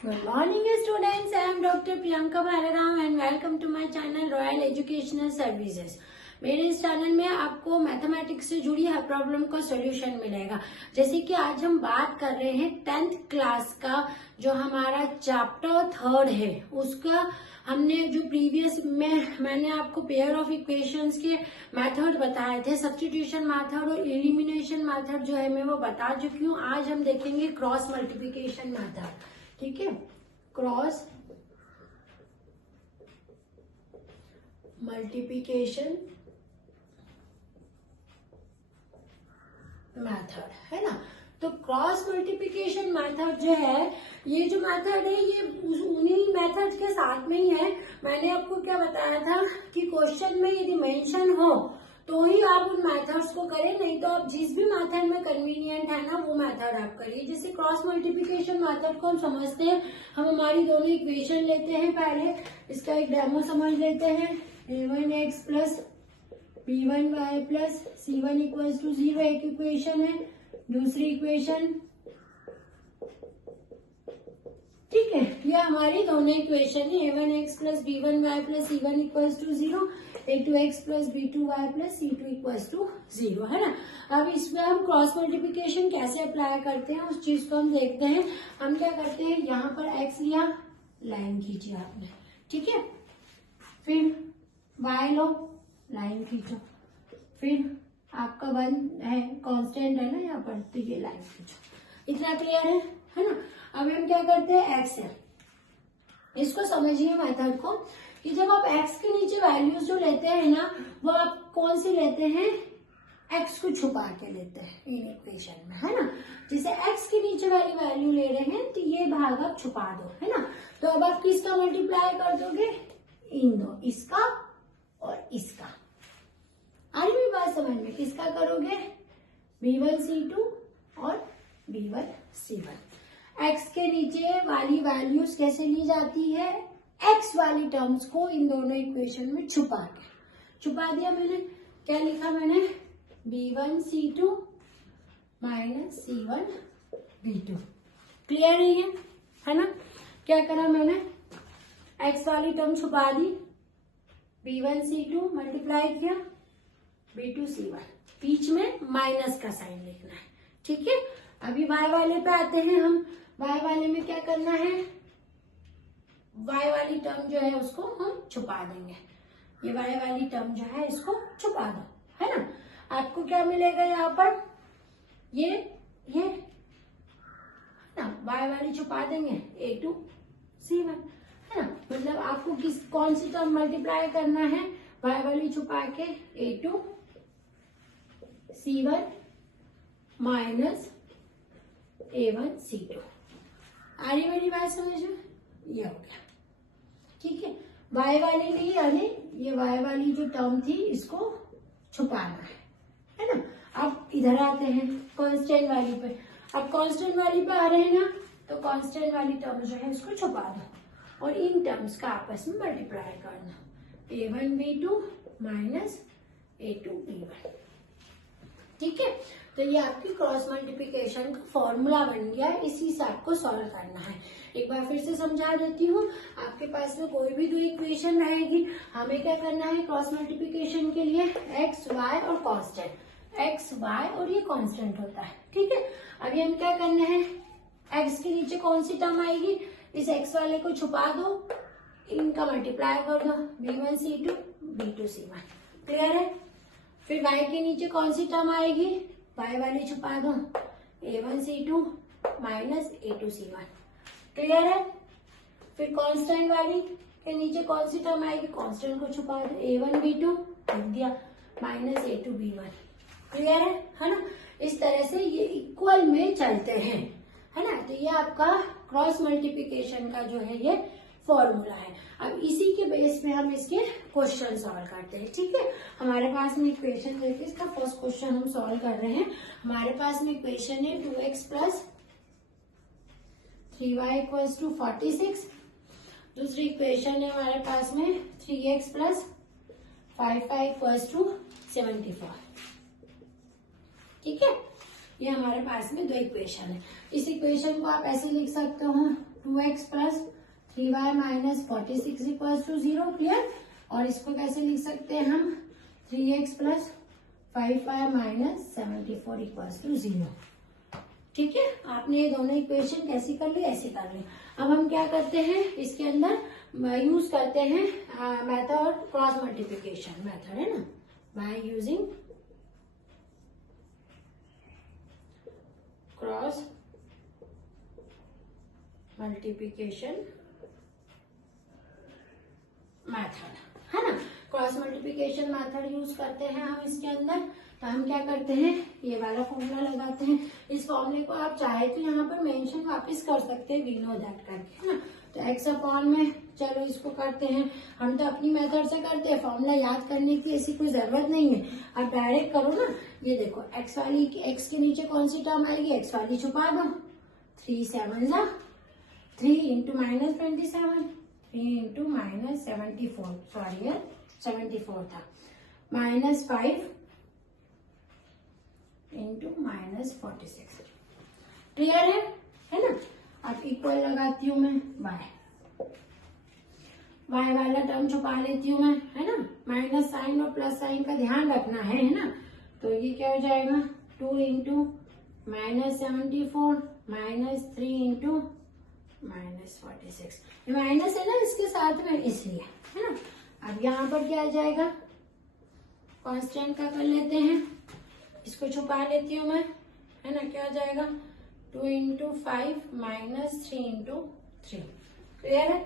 Good morning students, I am Dr. Priyanka Bhararam and welcome to my channel Royal Educational Services। मेरे इस channel में आपको mathematics से जुड़ी हर प्रॉब्लम का सॉल्यूशन मिलेगा। जैसे कि आज हम बात कर रहे हैं 10th क्लास का जो हमारा चैप्टर 3 है, उसका हमने जो प्रीवियस में मैंने आपको पेयर ऑफ इक्वेशंस के मेथड बताए थे, सब्स्टिट्यूशन मेथड और एलिमिनेशन मेथड जो है मैं वो बता चुकी हूँ। आज हम देखेंगे क्रॉस मल्टीप्लिकेशन मेथड। ठीक है, क्रॉस मल्टीप्लिकेशन मेथड है ना। तो क्रॉस मल्टीप्लिकेशन मेथड जो है, ये जो मेथड है ये उन्हीं मेथड के साथ में ही है। मैंने आपको क्या बताया था कि क्वेश्चन में यदि मेंशन हो तो ही आप उन मेथड्स को करें, नहीं तो आप जिस भी मेथड में कन्वीनियंट है ना वो मेथड आप करिए। जैसे क्रॉस मल्टीप्लिकेशन मेथड को हम समझते हैं, हम हमारी दोनों इक्वेशन लेते हैं। पहले इसका एक डेमो समझ लेते हैं। a1x plus b1y plus c1 equals to 0 एक इक्वेशन है। दूसरी इक्वेशन, ठीक है, ये हमारी दोनों इक्वेशन है। a1x plus b1y plus c1 equals to 0, a2x plus b2y plus c2 equals to 0 है ना। अब इसमें हम क्रॉस मल्टीप्लिकेशन कैसे अप्लाई करते हैं उस चीज को हम देखते हैं। हम क्या करते हैं, यहाँ पर x लिया, लाइन खींची आपने, ठीक है, फिर y लो, लाइन खींचो, फिर आपका 1 है, कांस्टेंट है ना यहाँ पर, तो ये लाइन खींचो। इतना क्लियर है ना। अब हम क्या करते हैं, x है, इसको समझिए मेथड को कि जब आप x के नीचे वैल्यूज जो लेते हैं ना, वो आप कौन सी लेते हैं, x को छुपा के लेते हैं इन इक्वेशन में, है ना। जैसे x के नीचे वाली वैल्यू ले रहे हैं तो ये भाग आप छुपा दो, है ना। तो अब आप किसका मल्टीप्लाई कर दोगे, इन दो, इसका और इसका। आई भी बात समझ में, किसका करोगे, b1c2 और b1c1। x के नीचे वाली वैल्यूज कैसे ली जाती है, x वाली टर्म्स को इन दोनों इक्वेशन में छुपा दिया मैंने। क्या लिखा मैंने, b1c2 माइनस c1b2। क्लियर है ना। क्या करा मैंने, x वाली टर्म छुपा दी, b1c2 मल्टीप्लाई किया b2c1, बीच में माइनस का साइन लिखना है, ठीक है। अभी y वाले पे आते हैं हम। y वाले में क्या करना है, y वाली टर्म जो है उसको हम छुपा देंगे। ये y वाली टर्म जो है इसको छुपा दो, है ना। आपको क्या मिलेगा यहाँ पर, ये ना, y वाली छुपा देंगे, a2c1, है ना। मतलब आपको कौन सी टर्म मल्टीप्लाई करना है, y वाली छुपा के a2c1 माइनस a1c2। आ रही मेरी बात समझ में, ये हो गया, ठीक है। y वाली ली, यानी ये y वाली जो टर्म थी इसको छुपाना है ना। अब इधर आते हैं कांस्टेंट वाली पे। अब कांस्टेंट वाली पे आ रहे हैं ना, तो कांस्टेंट वाली टर्म जो है इसको छुपा दो और इन टर्म्स का आपस में मल्टीप्लाई करना, a1b2 माइनस a2b1, ठीक है। तो ये आपकी क्रॉस मल्टीप्लिकेशन का फॉर्मूला बन गया, इसी हिसाब को सॉल्व करना है। एक बार फिर से समझा देती हूँ। आपके पास में कोई भी दो इक्वेशन रहेगी, हमें क्या करना है क्रॉस मल्टीप्लिकेशन के लिए, x y और कांस्टेंट, x y और ये कांस्टेंट होता है, ठीक है। अभी हम क्या करना है, x के नीचे कौन सी टर्म आएगी, इस x वाले को छुपा दो, इनका मल्टीप्लाई कर दो, b1c2 b2c1। क्लियर है। फिर y के नीचे कौन सी टर्म आएगी, y वाली छुपा दो, a1c2 माइनस a2c1। क्लियर है। फिर कांस्टेंट वाली के नीचे कौन सी टर्म आएगी, कांस्टेंट को छुपा दो, a1b2 लिख दिया माइनस a2b1। क्लियर है ना। इस तरह से ये इक्वल में चलते हैं, है ना। तो ये आपका क्रॉस मल्टीप्लिकेशन का जो है ये फॉर्मूला है। अब इसी के बेस पे हम इसके क्वेश्चन सॉल्व करते हैं, ठीक है। हमारे पास में इक्वेशन देखिए, इसका फर्स्ट क्वेश्चन हम सॉल्व कर रहे हैं। हमारे पास में इक्वेशन है 2x plus 3y equals to 46। दूसरी इक्वेशन है हमारे पास में 3x plus 5y equals to 74, ठीक है। ये हमारे पास में दो इक्वेशन है। इस इक्वेशन को आप ऐसे लिख सकते हो 2x plus 3y minus 46 equals to 0। Clear. और इसको कैसे लिख सकते हैं हम, 3x plus 5y minus 74 equals to 0। ठीक है, आपने ये दोनों इक्वेशन कैसी कर ली, ऐसे कर ली। अब हम क्या करते हैं, इसके अंदर यूज करते हैं मेथड क्रॉस मल्टीप्लिकेशन मेथड, है ना, by using cross multiplication method, है ना। क्रॉस मल्टीप्लिकेशन मेथड यूज करते हैं हम इसके अंदर। तो हम क्या करते हैं, ये वाला फॉर्मूला लगाते हैं। इस फॉर्मूले को आप चाहे तो यहाँ पर मेंशन वापस कर सकते हैं, वी नो दैट करके, है ना। तो x अपॉन में, चलो इसको करते हैं, हम तो अपनी मेथड से करते हैं, फॉर्मूला याद करने की ऐसी कोई जरूरत नहीं है, आप डायरेक्ट करो ना। ये देखो x वाली, x के नीचे कौन सी टर्म आएगी, x वाली छुपा दो, 3 7 3 into minus 27, 3 into minus 74, sorry यार 74 था, माइनस 5 इंटू माइनस 46। क्लियर है ना। अब इक्वल लगाती हूँ मैं y वाला टर्म छुपा लेती हूँ मैं, है ना। माइनस साइन और प्लस साइन का ध्यान रखना है ना। तो ये क्या हो जाएगा, 2 into minus 74 minus 3 into minus 46, ये माइनस है ना इसके साथ में, इसलिए, है ना। अब यहाँ पर क्या आ जाएगा, कांस्टेंट का कर लेते हैं, इसको छुपा लेती हूँ मैं, है ना। क्या हो जाएगा, 2 इंटू 5 माइनस 3 इंटू 3। क्लियर है,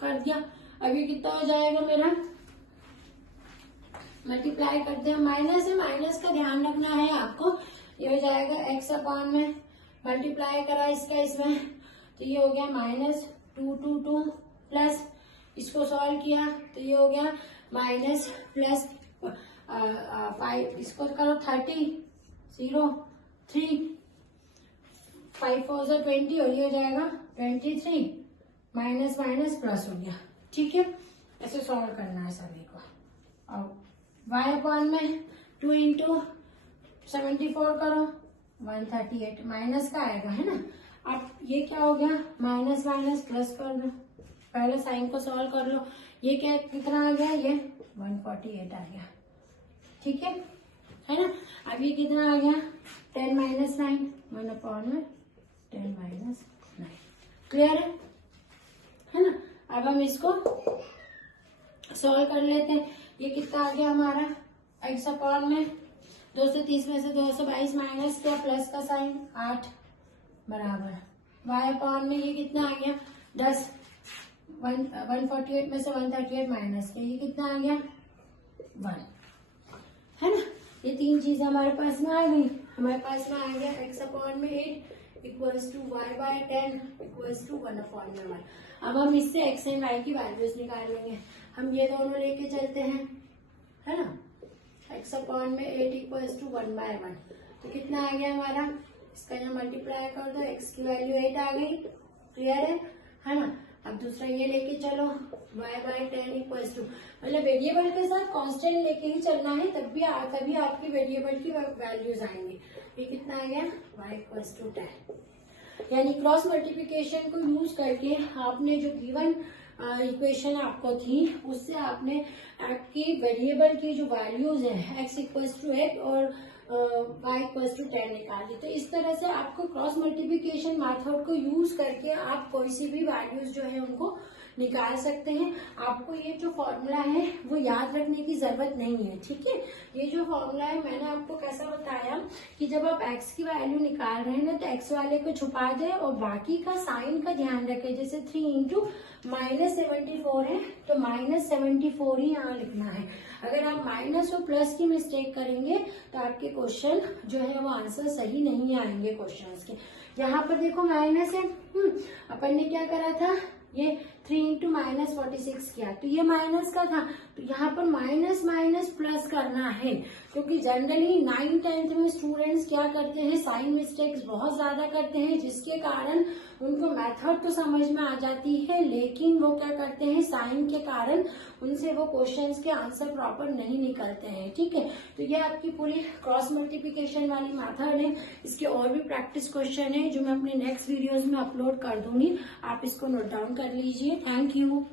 कर दिया। अभी कितना हो जाएगा मेरा, मल्टीप्लाई करते हैं, माइनस है, माइनस का ध्यान रखना है आपको। ये हो जाएगा x अपॉन में, मल्टीप्लाई करा इसका इसमें, तो ये हो गया माइनस 2 2 2 प्लस, इसको सॉल्व किया तो ये हो गया माइनस प्लस 5, इसको करो 30 0 3 5 4 से 20, और ये हो जाएगा 23, माइनस माइनस प्लस हो गया। ठीक है, ऐसे सॉल्व करना है सभी को। और y अपॉन में 2 इंटू 74 करो, 138, माइनस का आएगा, है ना। अब ये क्या हो गया, माइनस माइनस प्लस कर दो, पहले साइन को सॉल्व कर लो। ये क्या, कितना आ गया, ये 148 आ गया। ठीक है ना। अब ये कितना आ गया, 10 माइनस 9, 1 अपॉन में 10 माइनस 9। क्लियर है ना। अब हम इसको सॉल्व कर लेते हैं। ये कितना आ गया हमारा, x अपॉन में 230 में से 222 माइनस किया, प्लस का साइन 8 बराबर y अपॉन में ये कितना आ गया 10, 148 में से 138 माइनस किया, ये कितना आ गया 1, है ना। ये तीन चीजें हमारे पास में आ गई। हमारे पास में आ गया x अपॉन में 8 equals to y by 10 equals to 1 upon में 1। अब हम इससे x एंड y की वैल्यूज निकाल लेंगे। हम ये दोनों लेके चलते हैं, है ना। x अपॉन में 8 इक्वल्स टू 1 बाय 1, तो कितना आ गया हमारा, इसका यहाँ मल्टीप्लाई कर दो, x की वैल्यू 8 आ गई। क्लियर है ना। अब दूसरा ये लेके चलो, y बाय 10 इक्वल्स टू, मतलब वेरिएबल के साथ कांस्टेंट लेके ही चलना है, तभी आपकी वेरिएबल की वैल्यूज आएंगे। ये कितना आ गया, y इक्वल्स टू 10। यानी क्रॉस मल्टीप्लिकेशन को यूज करके आपने जो गिवन इक्वेशन आपको थी, उससे आपने आपकी वेरिएबल की जो वैल्यूज है x इक्वल्स टू 8 और y इक्वल्स टू 10 निकाली। तो इस तरह से आपको क्रॉस मल्टीप्लिकेशन मेथड को यूज करके आप कोई सी भी वैल्यूज जो है उनको निकाल सकते हैं। आपको ये जो फॉर्मूला है वो याद रखने की जरूरत नहीं है। ठीक है, ये जो फॉर्मूला है मैंने आपको कैसा बताया कि जब आप x की वैल्यू निकाल रहे हैं ना, तो x वाले को छुपा दे और बाकी का साइन का ध्यान रखें। जैसे 3 इंटू माइनस 74 है, तो माइनस 74 ही यहाँ लिखना है। अगर आप माइनस और प्लस की मिस्टेक करेंगे तो आपके क्वेश्चन जो है वो आंसर सही नहीं आएंगे क्वेश्चंस के। यहाँ पर देखो माइनस है, अपन ने क्या करा था, ये 3 इंटू माइनस 46 किया, तो ये माइनस का था, तो यहाँ पर माइनस माइनस प्लस करना है। क्योंकि जनरली 9th 10th में स्टूडेंट्स क्या करते हैं, साइन मिस्टेक्स बहुत ज्यादा करते हैं, जिसके कारण उनको मेथड तो समझ में आ जाती है, लेकिन वो क्या करते हैं, साइन के कारण उनसे वो क्वेश्चंस के आंसर प्रॉपर नहीं निकलते हैं। ठीक है, तो ये आपकी पूरी क्रॉस मल्टीप्लिकेशन वाली मेथड है। इसके और भी प्रैक्टिस क्वेश्चन है जो मैं अपने नेक्स्ट वीडियोज में अपलोड कर दूंगी, आप इसको नोट डाउन कर लीजिए। Thank you.